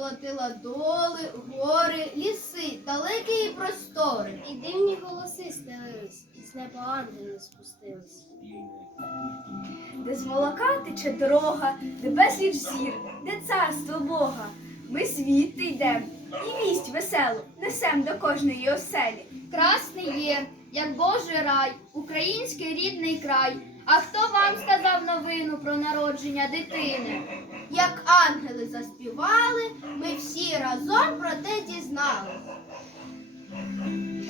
Колотила доли, гори, ліси, далекі і простори. І дивні голоси стелились, і з неба ангели спустились. де з молока тече дорога, де безліч зір, де царство Бога. Ми звідти йдем, і вість веселу несем до кожної оселі. Красний є, як Божий рай, український рідний край. А хто вам сказав новину про народження дитини? Як ангели заспівали, ми всі разом про те дізнались.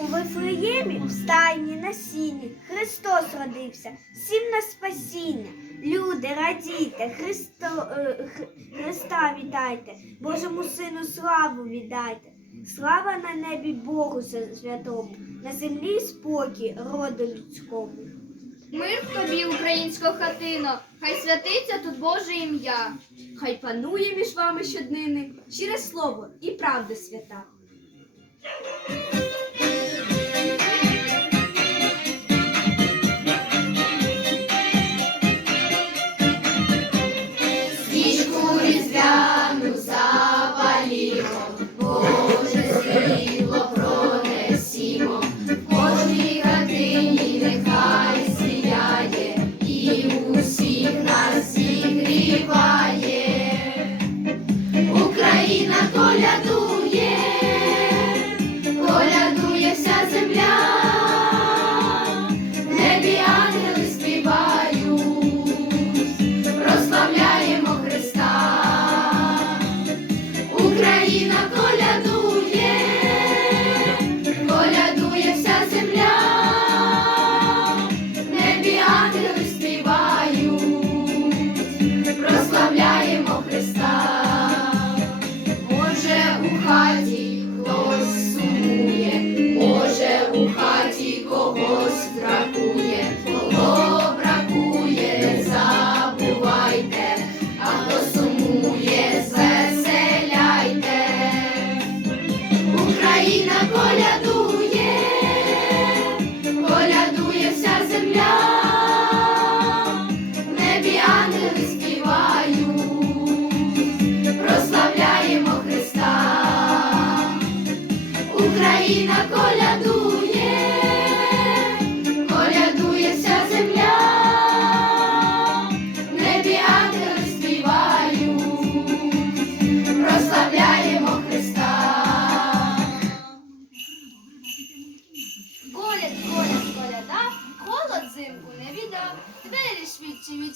У Вифлеємі в стайні на сіні Христос родився, всім на спасіння. Люди, радійте, Христо, е, Христа вітайте, Божому Сину славу віддайте. Слава на небі Богу святому, на землі спокій роду людському. Мир тобі, українська хатино, хай святиться тут Боже ім'я. Хай панує між вами щоднини щире слово і правда свята. земля,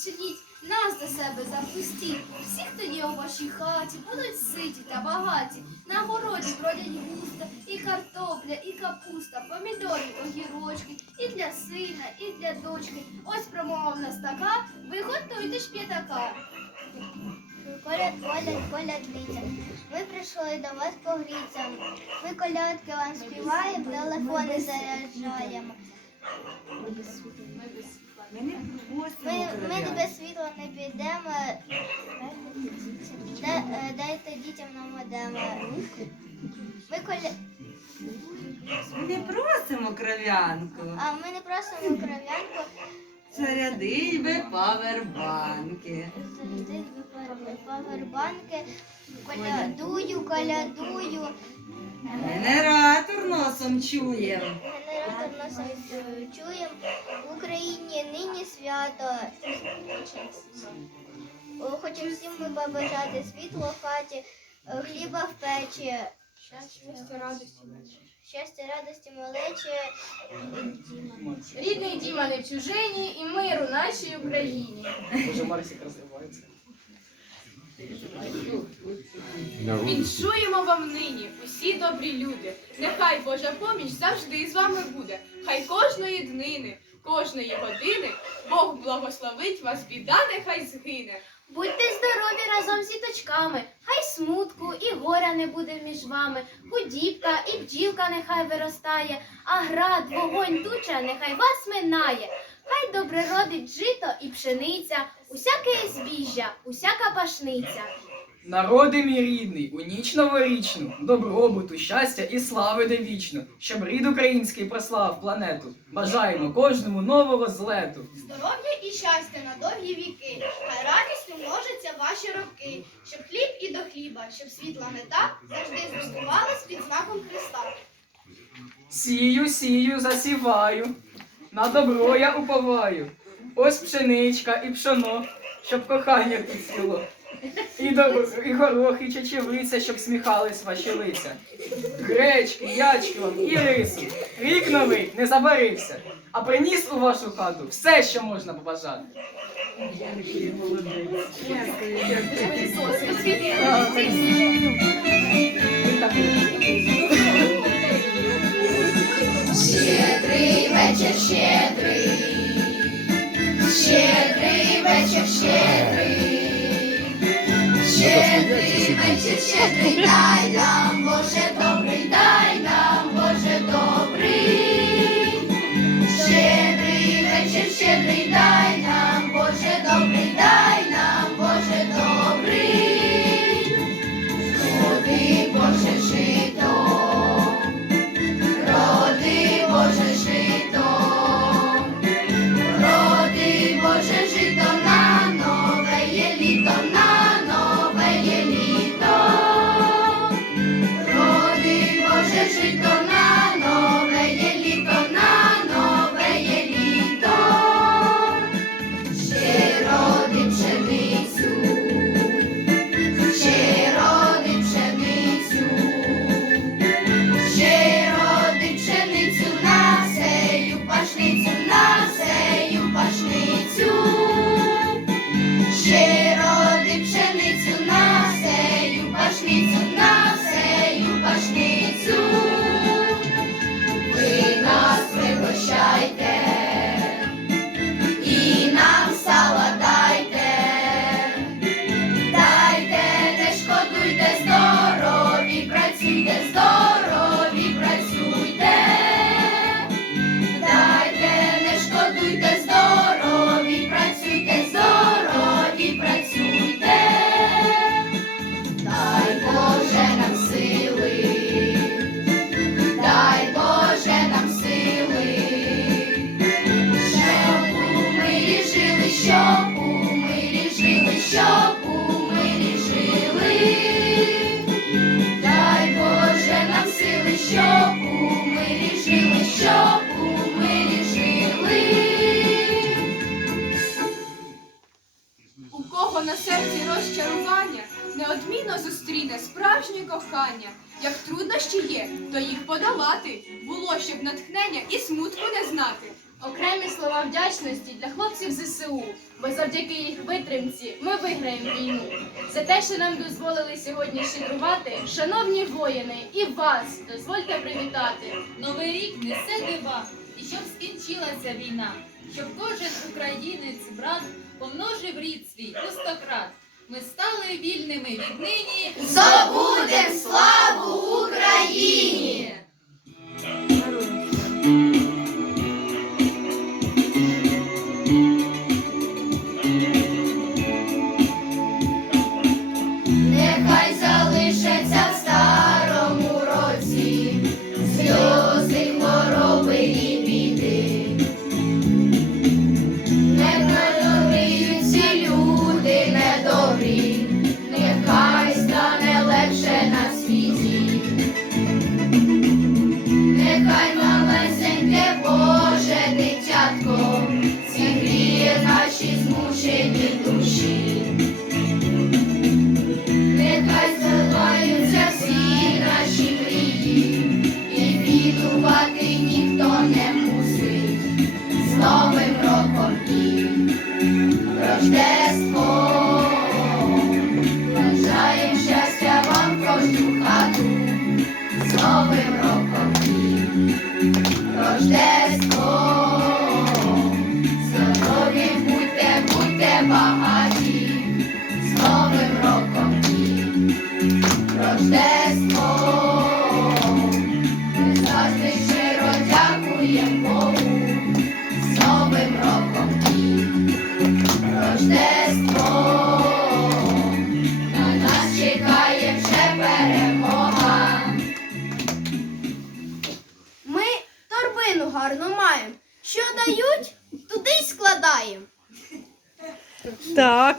Відчиніть, нас до себе запустіть. Всі, хто є у вашій хаті, будуть ситі та багаті. На городі бродять густо, і картопля, і капуста, помідори, огірочки, і для сина, і для дочки. Ось промова в нас така, ви готуйте ж п'ятака. Коляд, коляд, колядниця. Ми прийшли до вас погріться. Ми колядки вам співаємо, телефони заряджаємо. Ми, ми без світла не підемо. Да- е, Дайте дітям нам модем. Ми коля... Ми не просимо кров'янку. А ми не просимо кров'янку. Зарядить би павербанки. Завжди павербанки. Колядую, колядую. Генератор носом чуєм. Генератор носом е, чуємо. В Україні нині свято. Хочемо всім ми побажати світло в хаті, е, хліба в печі. Щастя, радості, щастя, радості, малечі. Рідний Діма не в чужині і миру нашій Україні. Уже Марсик розвивається. Віншуємо вам нині, усі добрі люди. Нехай Божа поміч завжди з вами буде. Хай кожної днини, кожної години Бог благословить вас, біда нехай згине. Будьте здорові разом з діточками, хай смутку і горя не буде між вами. Худібка і бджілка нехай виростає, а град, вогонь, туча нехай вас минає. Хай добре родить жито і пшениця, усяке збіжжя, усяка пашниця. Народи мій рідний, у ніч новорічну, добробуту, щастя і слави де вічно, щоб рід український прослав планету. Бажаємо кожному нового злету. Здоров'я і щастя на довгі віки, хай радістю множаться ваші роки, щоб хліб і до хліба, щоб світла мета завжди зростувалась під знаком Христа. Сію, сію, засіваю, на добро я уповаю. Ось пшеничка і пшоно, щоб кохання підсіло. І, до, і горох, і чечевиця, щоб сміхались ваші лиця. Гречки, ячки вам і рису. Рік новий не забарився, а приніс у вашу хату все, що можна побажати. Щедрий вечір, щедрий щедрий вечір, щедрий, дай їх. Було, щоб натхнення і смутку не знати. Окремі слова вдячності для хлопців ЗСУ, бо завдяки їх витримці ми виграємо війну. За те, що нам дозволили сьогодні щедрувати, шановні воїни, і вас дозвольте привітати. Новий рік несе дива, і щоб скінчилася війна, щоб кожен українець брат помножив рід свій у стократ. Ми стали вільними віднині. Здобудем славу Україні!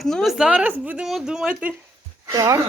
Так, ну зараз будемо думати. Так.